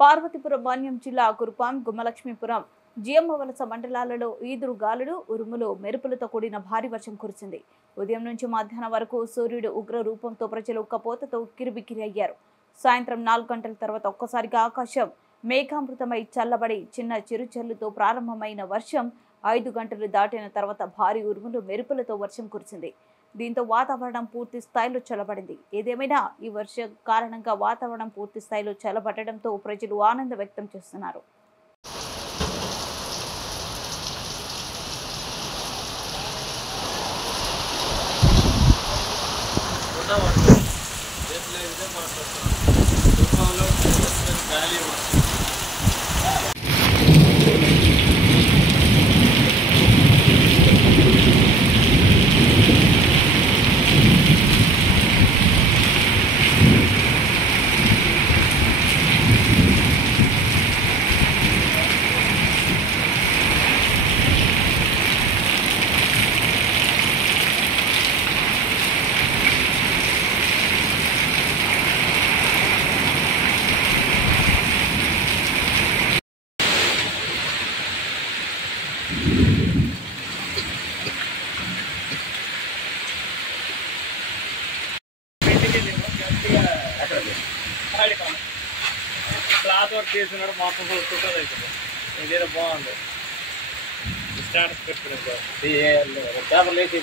పార్వతీపురం మన్యం జిల్లా కురుపాం, గుమ్మలక్ష్మీపురం, జియమ్మవలస మండలాలలో ఈదురు గాలులు, ఉరుములు, మెరుపులతో కూడిన భారీ వర్షం కురిసింది. ఉదయం నుంచి మధ్యాహ్నం వరకు సూర్యుడు ఉగ్ర రూపంతో ప్రజలు ఉక్కపోతతో ఉక్కిరిబిక్కిరి అయ్యారు. సాయంత్రం 4 గంటల తర్వాత ఒక్కసారిగా ఆకాశం మేఘామృతమై చల్లబడి చిన్న చిరుచల్లుతో ప్రారంభమైన వర్షం 5 గంటలు దాటిన తర్వాత భారీ ఉరుములు, మెరుపులతో వర్షం కురిసింది. దీంతో వాతావరణం పూర్తి స్థాయిలో చల్లబడింది. ఏదేమైనా ఈ వర్షం కారణంగా వాతావరణం పూర్తి స్థాయిలో చల్లబడడంతో ప్రజలు ఆనందం వ్యక్తం చేస్తున్నారు. క్లాత్ వర్క్ చేసినాడు మొత్తం చూసుకుంటుంది అవుతుంది. ఇదేదో బాగుంది స్టాటస్ పెట్టుకునే పేపర్ లేచి